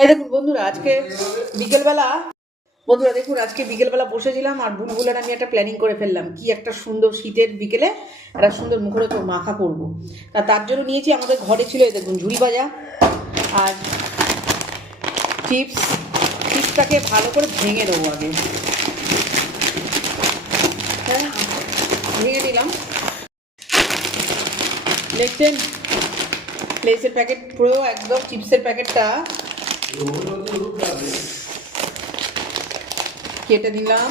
এই দেখুন বন্ধুরা, আজকে বিকেলবেলা বসেছিলাম আর বুলবুলের আমি একটা প্ল্যানিং করে ফেললাম, কি একটা সুন্দর শীতের বিকেলে একটা সুন্দর মুখরোচক মাখা করবো। তার জন্য নিয়েছি, আমাদের ঘরে ছিল এই দেখুন ঝুড়ি ভাজা আর চিপসটাকে ভালো করে ভেঙে দেবো আগে। হ্যাঁ, ভেঙে নিলাম। দেখছেন লেসের প্যাকেট, পুরো একদম চিপসের প্যাকেটটা কেটে দিলাম।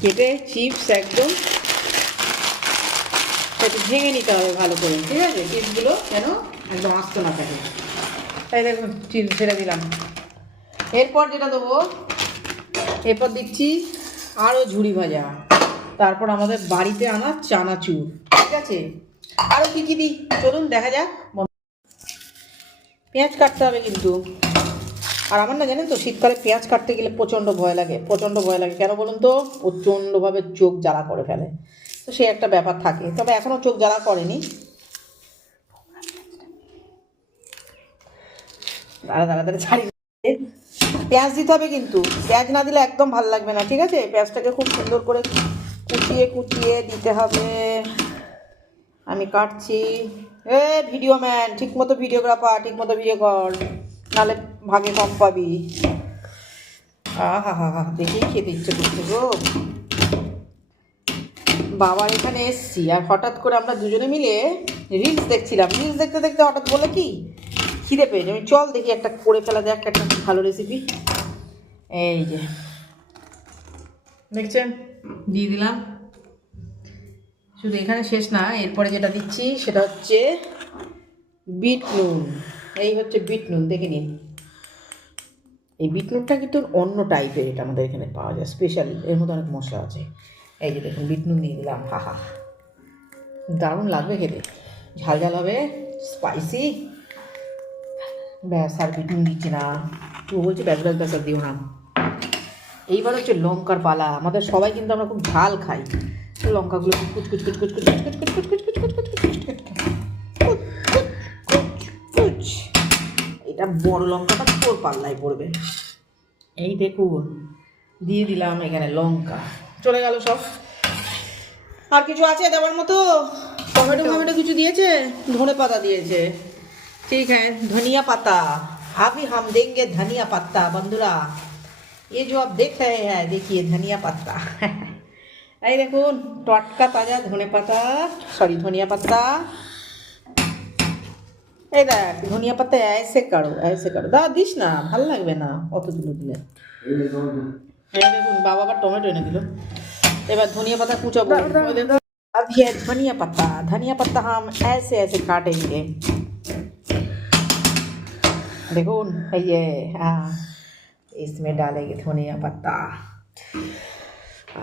কেটে চিপস একদম একটু ভেঙে নিতে হবে ভালো করে, ঠিক আছে? চিপসগুলো যেন একদম আস্ত না থাকে। তাই দেখুন চিপস ছেড়ে দিলাম। এরপর যেটা দেবো, এরপর দিচ্ছি আরও ঝুড়ি ভাজা, তারপর আমাদের বাড়িতে আনা চানাচুর, ঠিক আছে? আরও কী কী দিই চলুন দেখা যাক। পেঁয়াজ কাটতে হবে কিন্তু, আর আমার না জানেন তো, শীতকালে পেঁয়াজ কাটতে গেলে প্রচণ্ড ভয় লাগে। কেন বলুন তো? প্রচণ্ডভাবে চোখ জ্বালা করে ফেলে, তো সে একটা ব্যাপার থাকে। তবে এখনও চোখ জ্বালা করেনি। দাঁড়া ছাড়ি। পেঁয়াজ দিতে হবে কিন্তু, পেঁয়াজ না দিলে একদম ভালো লাগবে না, ঠিক আছে? পেঁয়াজটাকে খুব সুন্দর করে কুচিয়ে দিতে হবে। আমি কাটছি। ভিডিও ম্যান, ঠিকমতো ভিডিওগ্রাফার, ঠিকমতো ভিডিও কর, নাহলে ভাগে কম পাবি। হা দেখেই খেতে ইচ্ছে করছে গো। বাবার এখানে এসছি আর হঠাৎ করে আমরা দুজনে মিলে রিলস দেখছিলাম। রিলস দেখতে দেখতে হঠাৎ বলে কি খিদে পেয়েছে, আমি চল দেখি একটা করে ফেলা যাক, একটা ভালো রেসিপি। এই যে দেখছেন, দিয়ে দিলাম। শুধু এখানে শেষ না, এরপরে যেটা দিচ্ছি সেটা হচ্ছে বিট নুন। এই হচ্ছে বিট নুন, দেখে নিন। এই বিট নুনটা কিন্তু অন্য টাইপের, এটা আমাদের এখানে পাওয়া যায় স্পেশাল, এর মধ্যে অনেক মশলা আছে। এই যে দেখুন বিট নুন দিয়ে দিলাম। হা দারুণ লাগবে খেতে, ঝাল হবে, স্পাইসি। ব্যাস, আর বিট নুন দিচ্ছি না। তুই বলছি ব্যাস আর দিও না। এইবার হচ্ছে লঙ্কার পালা। আমাদের সবাই কিন্তু আমরা খুব ঝাল খাই। লঙ্কাগুলো এটা বড় লঙ্কাটা তোর পাল্লায় পড়বে। এই দেখুন দিয়ে দিলাম এখানে লঙ্কা, চলে গেল সব। আর কিছু আছে দেওয়ার মতো? টমেটো কিছু দিয়েছে, ধনে পাতা দিয়েছে, ঠিক হ্যাঁ, ধনিয়া পাতা। अभी हम देंगे धनिया पत्ता बंधुरा। ये जो आप देख रहे हैं, देखिए धनिया पत्ता। এই দেখুন টটকা তাজা ধনিয়া পাতা। এই দেখ ধনিয়া পাতা, ऐसे करो দা দিস না, ভালো লাগবে না অতগুলো দিলে। এই দেখুন বাবা আবার টমেটো এনে দিল। এবার ধনিয়া পাতা কুচাবো। अब ये धनिया पत्ता हम ऐसे काटेंगे। देखो ये, हाँ, इसमें डालेंगे धनिया पत्ता।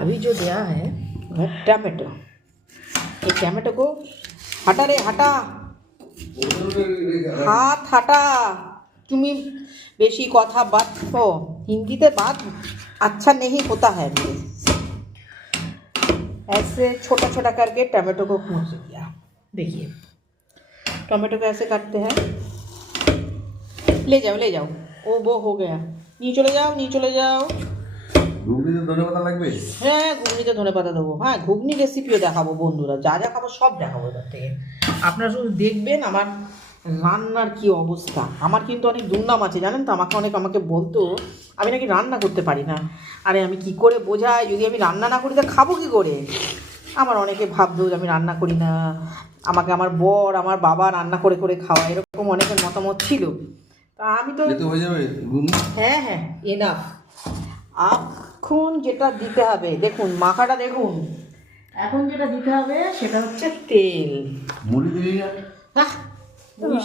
अभी जो दिया है वह टमाटो। ये टमाटो को हटा हाथ हटा। তুমি বেশি কথা বাত हो, हिंदीতে बात अच्छा नहीं होता है। ऐसे छोटा करके टमाटो को कूच दिया। देखिए टमाटो को ऐसे काटते हैं। ले जाओ, ओ वो हो गया। নিয়ে চলে যাও। ঘুগনিতে ধনেপাতা লাগবে? হ্যাঁ, ঘুগনিতে ধনেপাতা দেবো। হ্যাঁ, ঘুগনি রেসিপিও দেখাবো বন্ধুরা, যা খাবো সব দেখাবো এবার থেকে। আপনারা শুধু দেখবেন আমার রান্নার কি অবস্থা। আমার কিন্তু অনেক দুর্নাম আছে জানেন তো, আমাকে বলতো আমি নাকি রান্না করতে পারি না। আরে আমি কি করে বোঝাই, যদি আমি রান্না না করি তা খাবো কি করে? আমার অনেকে ভাবতো যে আমি রান্না করি না, আমাকে আমার বর আমার বাবা রান্না করে খাওয়া, এরকম অনেকের মতামত ছিল। তা আমি তো হ্যাঁ এনাফ। এখন যেটা দিতে হবে দেখুন, মাখাটা দেখুন। এখন যেটা দিতে হবে সেটা হচ্ছে তেল। মুড়ি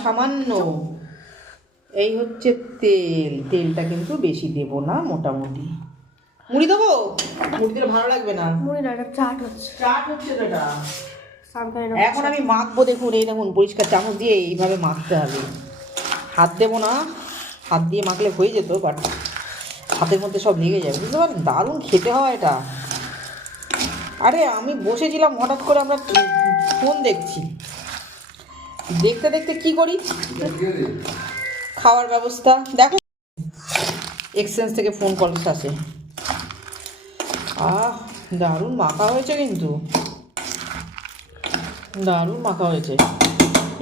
সামান্য। এই হচ্ছে তেলটা কিন্তু বেশি দেবো না, মোটামুটি। মুড়ি দেবো? মুড়ি দিলে ভালো লাগবে না। মুড়ি না, চাট হচ্ছে তো এটা। এখন আমি মাখবো, দেখুন এই দেখুন পরিষ্কার চামচ দিয়ে এইভাবে মাখতে হবে। হাত দেবো না, হাত দিয়ে মাখলে হয়ে যেত, বাট হাতের মধ্যে সব লেগে যাবে, বুঝতে পারেন? দারুণ খেতে হয় এটা। আরে আমি বসেছিলাম, হঠাৎ করে আমরা ফোন দেখছি, দেখতে কি করি, খাওয়ার ব্যবস্থা দেখো। এক্সচেঞ্জ থেকে ফোন কলস আসে। দারুণ মাখা হয়েছে, কিন্তু দারুণ মাখা হয়েছে।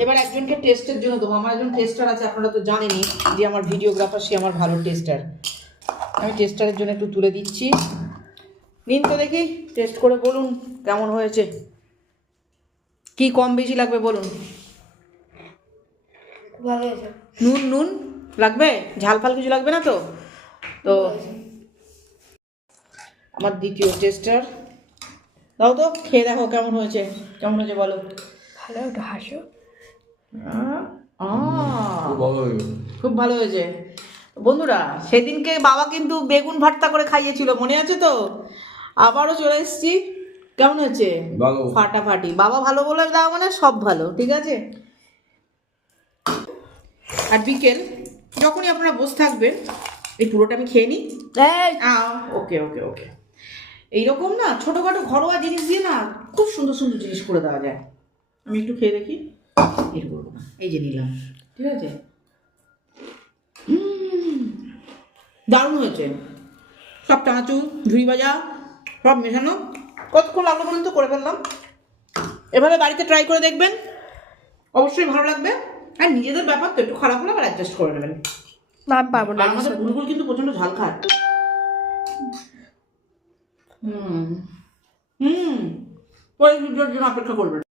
এবার একজনকে টেস্টের জন্য দেবো। আমার একজন টেস্টার আছে, আপনারা তো জানেনই যে আমার ভিডিওগ্রাফার, সে আমার ভালো টেস্টার। আমি টেস্টারের জন্য একটু তুলে দিচ্ছি। নিন তো দেখি, টেস্ট করে বলুন কেমন হয়েছে, কি কম বেশি লাগবে বলুন। ভালো হয়েছে। নুন লাগবে, ঝাল ফাল কিছু লাগবে না তো? তো আমার দ্বিতীয় টেস্টার, দাও তো, খেয়ে দেখো কেমন হয়েছে। কেমন হয়েছে বলো। ভালো, একটু হাসো। খুব ভালো হয়েছে। বন্ধুরা, সেদিনকে বাবা কিন্তু বেগুন ভর্তা করে খাইয়েছিল, মনে আছে তো? আবারও চলে এসেছি। কেমন হয়েছে? ফাটাফাটি। বাবা ভালো বলে দাও মানে সব ভালো, ঠিক আছে। আর বিকেল যখনই আপনারা বসে থাকবেন, এই পুরোটা আমি খেয়ে নিই। ওকে ওকে ওকে। এইরকম না ছোটোখাটো ঘরোয়া জিনিস দিয়ে না খুব সুন্দর সুন্দর জিনিস করে দেওয়া যায়। আমি একটু খেয়ে দেখি। এর করবো না, এই যে নিলাম, ঠিক আছে। দারুণ হয়েছে। সব চানাচুর, ঝুড়ি ভাজা সব মেশানো। কতক্ষণ লাগলো বলুন তো, করে ফেললাম। এভাবে বাড়িতে ট্রাই করে দেখবেন, অবশ্যই ভালো লাগবে। আর নিজেদের ব্যাপার তো, একটু খারাপ হলে আবার অ্যাডজাস্ট করে নেবেন। পারবো না। আমাদের বুলবুল কিন্তু প্রচন্ড ঝাল খায়। পরের ভিডিওর জন্য অপেক্ষা করবেন।